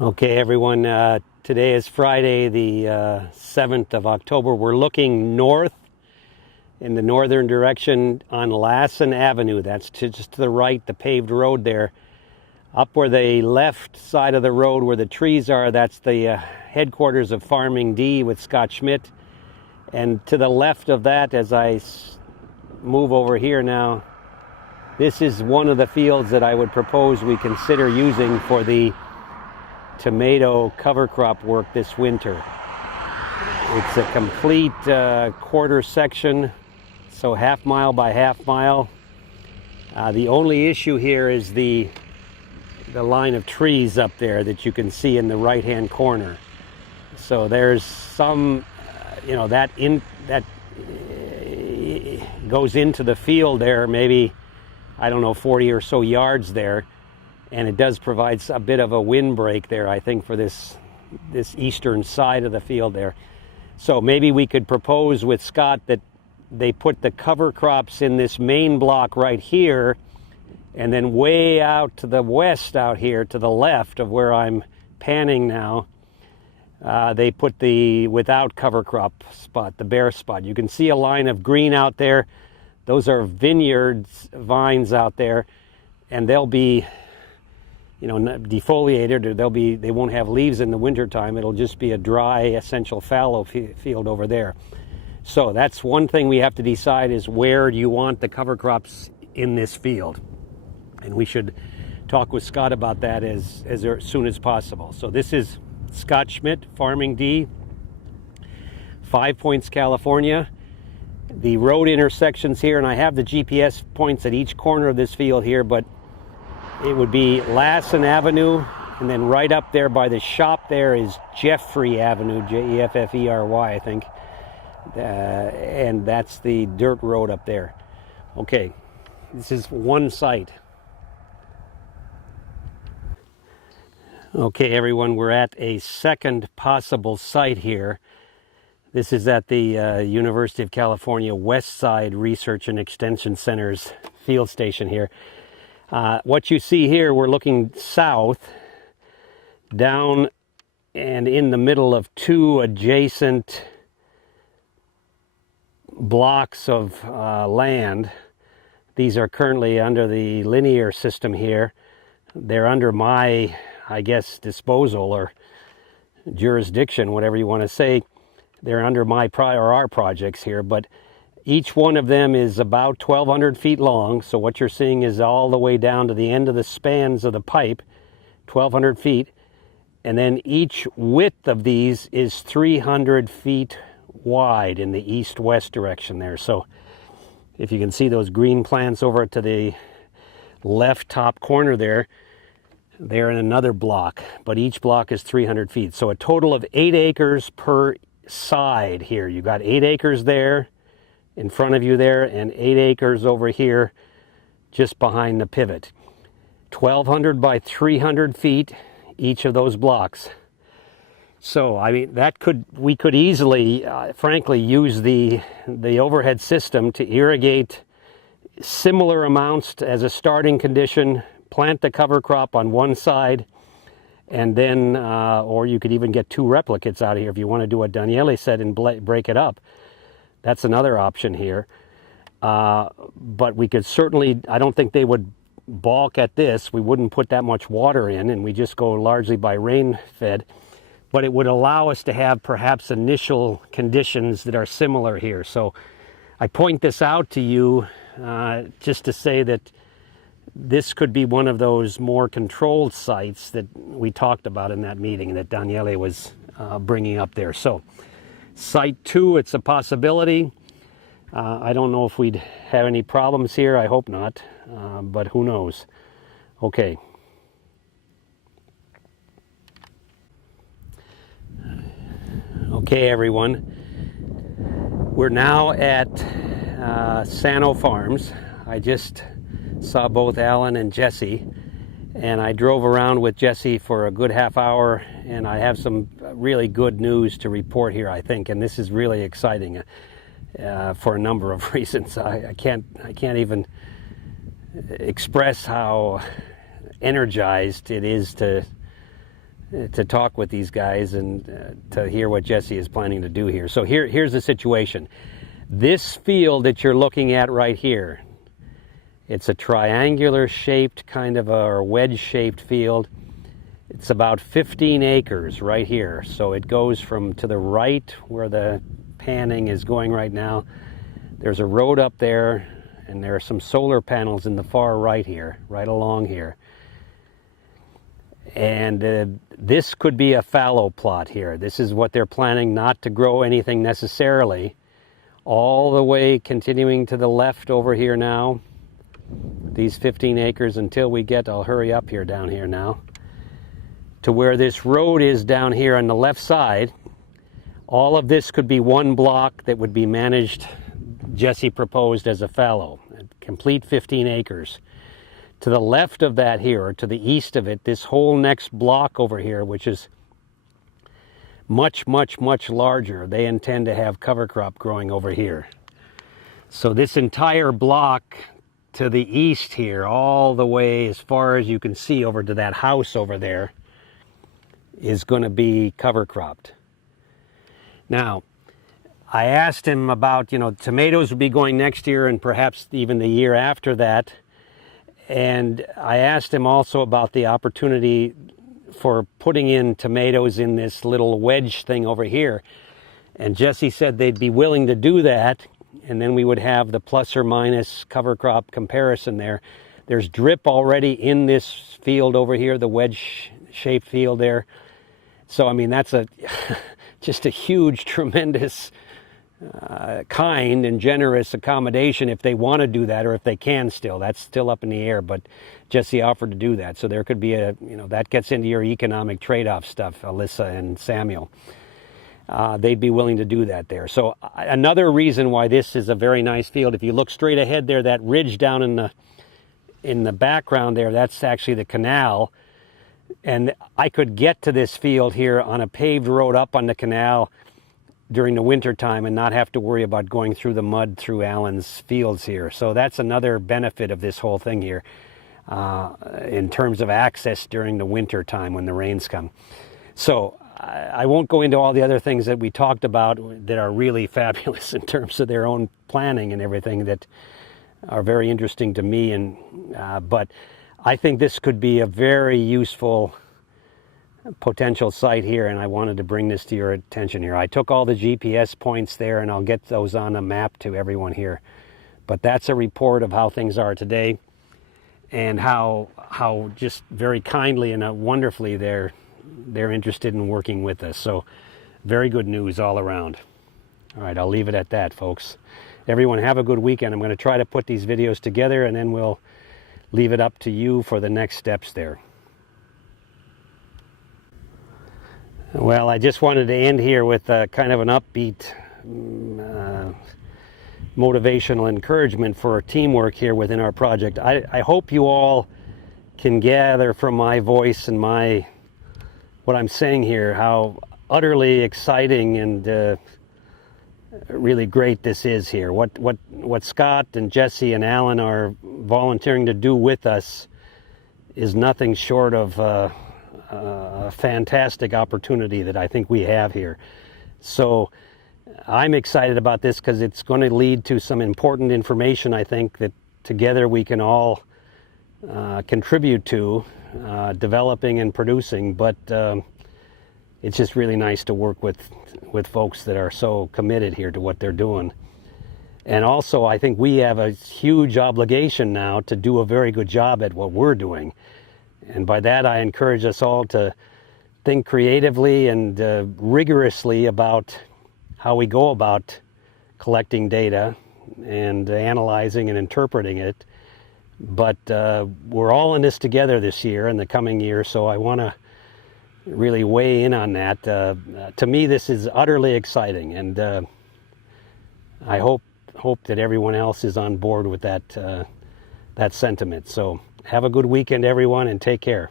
Okay, everyone, today is Friday, the 7th of October. We're looking north in the northern direction on Lassen Avenue. That's just to the right, the paved road there. Up where the left side of the road where the trees are, that's the headquarters of Farming D with Scott Schmidt. And to the left of that, as I move over here now, this is one of the fields that I would propose we consider using for the tomato cover crop work this winter. It's a complete quarter section, so half mile by half mile. The only issue here is the line of trees up there that you can see in the right hand corner. So there's some that goes into the field there, maybe, I don't know, 40 or so yards there. And it does provide a bit of a windbreak there, I think, for this eastern side of the field there. So maybe we could propose with Scott that they put the cover crops in this main block right here, and then way out to the west out here to the left of where I'm panning now, they put the without cover crop spot, the bare spot. You can see a line of green out there. Those are vineyards, vines out there, and they'll be defoliated, or they won't have leaves in the wintertime. It'll just be a dry, essential fallow field over there. So that's one thing we have to decide, is where do you want the cover crops in this field? And we should talk with Scott about that as soon as possible. So this is Scott Schmidt, Farming D, 5 Points, California. The road intersections here, and I have the GPS points at each corner of this field here, but it would be Lassen Avenue, and then right up there by the shop there is Jeffrey Avenue, Jeffrey, I think. And that's the dirt road up there. Okay, this is one site. Okay, everyone, we're at a second possible site here. This is at the University of California West Side Research and Extension Center's field station here. What you see here, we're looking south, down and in the middle of two adjacent blocks of land. These are currently under the linear system here. They're under my, I guess, disposal or jurisdiction, whatever you want to say. They're under our projects here, but each one of them is about 1,200 feet long. So what you're seeing is all the way down to the end of the spans of the pipe, 1,200 feet. And then each width of these is 300 feet wide in the east-west direction there. So if you can see those green plants over to the left top corner there, they're in another block, but each block is 300 feet. So a total of 8 acres per side here. You got 8 acres there in front of you there, and 8 acres over here just behind the pivot. 1,200 by 300 feet each of those blocks. So I mean, we could easily frankly use the overhead system to irrigate similar amounts as a starting condition, plant the cover crop on one side, and then or you could even get 2 replicates out of here if you want to do what Daniele said and break it up. That's another option here. But we could certainly, I don't think they would balk at this. We wouldn't put that much water in, and we just go largely by rain fed. But it would allow us to have perhaps initial conditions that are similar here. So I point this out to you just to say that this could be one of those more controlled sites that we talked about in that meeting that Daniele was bringing up there. So Site 2, it's a possibility. I don't know if we'd have any problems here. I hope not, but who knows. Okay. Okay, everyone. We're now at Sano Farms. I just saw both Alan and Jesse, and I drove around with Jesse for a good half hour, and I have some really good news to report here, I think, and this is really exciting for a number of reasons. I can't even express how energized it is to to talk with these guys and to hear what Jesse is planning to do here. So here's the situation. This field that you're looking at right here, it's a triangular shaped kind of a wedge shaped field. It's about 15 acres right here. So it goes from to the right where the panning is going right now. There's a road up there, and there are some solar panels in the far right here, right along here. And this could be a fallow plot here. This is what they're planning, not to grow anything necessarily. All the way continuing to the left over here now, these 15 acres until we get, I'll hurry up here down here now, to where this road is down here on the left side. All of this could be one block that would be managed, Jesse proposed, as a fallow, a complete 15 acres. To the left of that here, or to the east of it, this whole next block over here, which is much, much, much larger, they intend to have cover crop growing over here. So this entire block to the east here, all the way as far as you can see over to that house over there, is going to be cover cropped. Now, I asked him about, tomatoes would be going next year and perhaps even the year after that. And I asked him also about the opportunity for putting in tomatoes in this little wedge thing over here. And Jesse said they'd be willing to do that, and then we would have the plus or minus cover crop comparison there. There's drip already in this field over here, the wedge-shaped field there. So, I mean, that's just a huge, tremendous kind and generous accommodation if they want to do that, or if they can still. That's still up in the air, but Jesse offered to do that. So there could be that gets into your economic trade-off stuff, Alyssa and Samuel. They'd be willing to do that there. So another reason why this is a very nice field, if you look straight ahead there, that ridge down in the background there, that's actually the canal. And I could get to this field here on a paved road up on the canal during the winter time and not have to worry about going through the mud through Allen's fields here. So that's another benefit of this whole thing here in terms of access during the winter time when the rains come. So I won't go into all the other things that we talked about that are really fabulous in terms of their own planning and everything that are very interesting to me. But I think this could be a very useful potential site here, and I wanted to bring this to your attention here. I took all the GPS points there, and I'll get those on a map to everyone here. But that's a report of how things are today, and how just very kindly and wonderfully they're interested in working with us. So very good news all around. All right, I'll leave it at that, folks. Everyone have a good weekend. I'm going to try to put these videos together, and then we'll leave it up to you for the next steps there. Well, I just wanted to end here with kind of an upbeat, motivational encouragement for teamwork here within our project. I hope you all can gather from my voice and what I'm saying here how utterly exciting and really great this is here. What Scott and Jesse and Alan are volunteering to do with us is nothing short of a fantastic opportunity that I think we have here. So I'm excited about this because it's going to lead to some important information, I think, that together we can all contribute to developing and producing. But it's just really nice to work with folks that are so committed here to what they're doing. And also, I think we have a huge obligation now to do a very good job at what we're doing. And by that, I encourage us all to think creatively and rigorously about how we go about collecting data and analyzing and interpreting it. But we're all in this together this year and the coming year, so I want to really weigh in on that. To me, this is utterly exciting, and I hope that everyone else is on board with that sentiment. So have a good weekend, everyone, and take care.